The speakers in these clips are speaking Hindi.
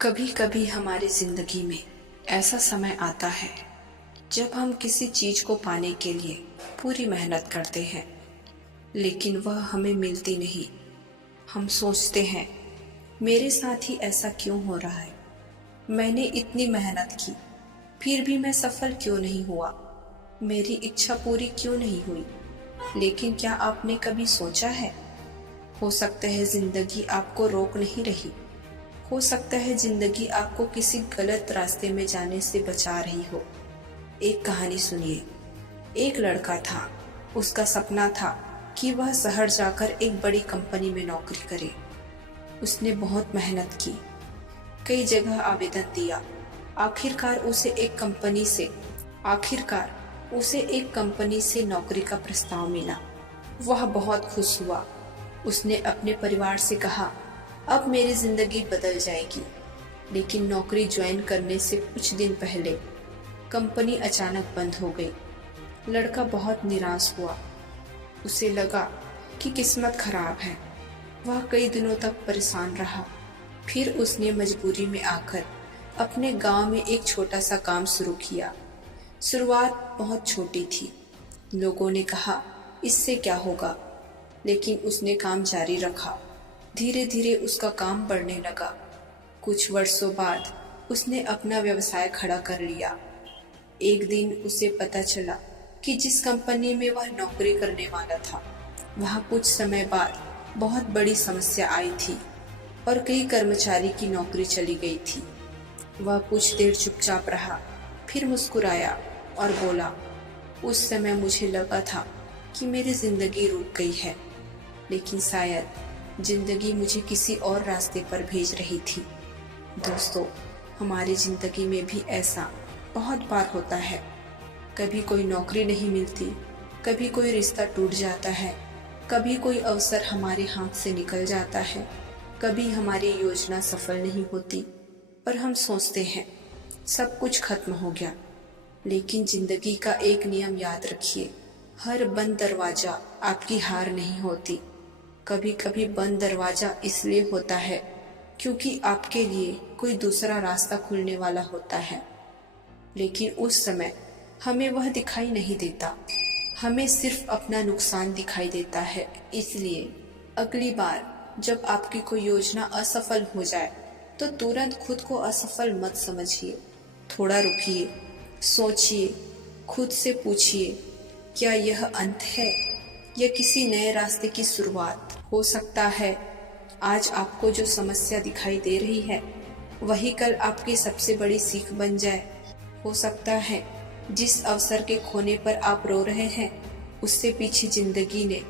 कभी कभी हमारी जिंदगी में ऐसा समय आता है जब हम किसी चीज को पाने के लिए पूरी मेहनत करते हैं, लेकिन वह हमें मिलती नहीं। हम सोचते हैं, मेरे साथ ही ऐसा क्यों हो रहा है? मैंने इतनी मेहनत की, फिर भी मैं सफल क्यों नहीं हुआ? मेरी इच्छा पूरी क्यों नहीं हुई? लेकिन क्या आपने कभी सोचा है, हो सकता है जिंदगी आपको रोक नहीं रही। हो सकता है जिंदगी आपको किसी गलत रास्ते में जाने से बचा रही हो। एक कहानी सुनिए। एक लड़का था, उसका सपना था कि वह शहर जाकर एक बड़ी कंपनी में नौकरी करे। उसने बहुत मेहनत की, कई जगह आवेदन दिया। आखिरकार उसे एक कंपनी से नौकरी का प्रस्ताव मिला। वह बहुत खुश हुआ। उसने अपने परिवार से कहा, अब मेरी जिंदगी बदल जाएगी। लेकिन नौकरी ज्वाइन करने से कुछ दिन पहले कंपनी अचानक बंद हो गई। लड़का बहुत निराश हुआ। उसे लगा कि किस्मत खराब है। वह कई दिनों तक परेशान रहा। फिर उसने मजबूरी में आकर अपने गांव में एक छोटा सा काम शुरू किया। शुरुआत बहुत छोटी थी। लोगों ने कहा, इससे क्या होगा, लेकिन उसने काम जारी रखा। धीरे धीरे उसका काम बढ़ने लगा। कुछ वर्षों बाद उसने अपना व्यवसाय खड़ा कर लिया। एक दिन उसे पता चला कि जिस कंपनी में वह नौकरी करने वाला था, वहां कुछ समय बाद बहुत बड़ी समस्या आई थी और कई कर्मचारी की नौकरी चली गई थी। वह कुछ देर चुपचाप रहा, फिर मुस्कुराया और बोला, उस समय मुझे लगा था कि मेरी जिंदगी रुक गई है, लेकिन शायद जिंदगी मुझे किसी और रास्ते पर भेज रही थी। दोस्तों, हमारी जिंदगी में भी ऐसा बहुत बार होता है। कभी कोई नौकरी नहीं मिलती, कभी कोई रिश्ता टूट जाता है, कभी कोई अवसर हमारे हाथ से निकल जाता है, कभी हमारी योजना सफल नहीं होती और हम सोचते हैं सब कुछ खत्म हो गया। लेकिन जिंदगी का एक नियम याद रखिए, हर बंद दरवाजा आपकी हार नहीं होती। कभी कभी बंद दरवाजा इसलिए होता है क्योंकि आपके लिए कोई दूसरा रास्ता खुलने वाला होता है, लेकिन उस समय हमें वह दिखाई नहीं देता। हमें सिर्फ अपना नुकसान दिखाई देता है। इसलिए अगली बार जब आपकी कोई योजना असफल हो जाए तो तुरंत खुद को असफल मत समझिए। थोड़ा रुकिए, सोचिए, खुद से पूछिए, क्या यह अंत है या किसी नए रास्ते की शुरुआत? हो सकता है आज आपको जो समस्या दिखाई दे रही है वही कल आपकी सबसे बड़ी सीख बन जाए। हो सकता है जिस अवसर के खोने पर आप रो रहे हैं, उससे पीछे जिंदगी ने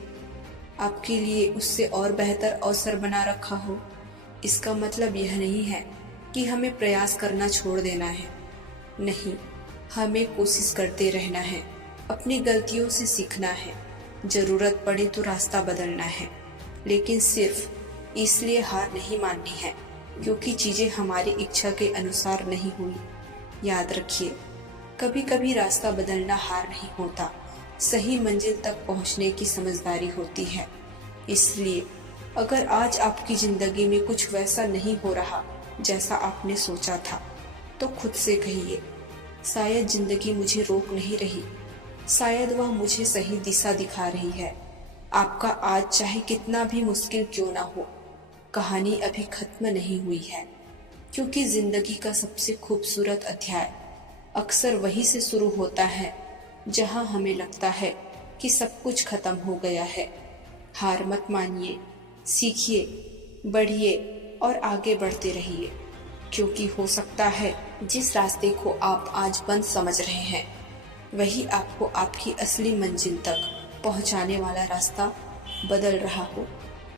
आपके लिए उससे और बेहतर अवसर बना रखा हो। इसका मतलब यह नहीं है कि हमें प्रयास करना छोड़ देना है। नहीं, हमें कोशिश करते रहना है, अपनी गलतियों से सीखना है, जरूरत पड़े तो रास्ता बदलना है, लेकिन सिर्फ इसलिए हार नहीं माननी है क्योंकि चीजें हमारी इच्छा के अनुसार नहीं हुई। याद रखिए, कभी कभी रास्ता बदलना हार नहीं होता, सही मंजिल तक पहुंचने की समझदारी होती है। इसलिए अगर आज आपकी जिंदगी में कुछ वैसा नहीं हो रहा जैसा आपने सोचा था, तो खुद से कहिए, शायद जिंदगी मुझे रोक नहीं रही, शायद वह मुझे सही दिशा दिखा रही है। आपका आज चाहे कितना भी मुश्किल क्यों ना हो, कहानी अभी खत्म नहीं हुई है, क्योंकि जिंदगी का सबसे खूबसूरत अध्याय अक्सर वहीं से शुरू होता है जहां हमें लगता है कि सब कुछ खत्म हो गया है। हार मत मानिए, सीखिए, बढ़िए और आगे बढ़ते रहिए, क्योंकि हो सकता है जिस रास्ते को आप आज बंद समझ रहे हैं वही आपको आपकी असली मंजिल तक पहुंचाने वाला रास्ता बदल रहा हो।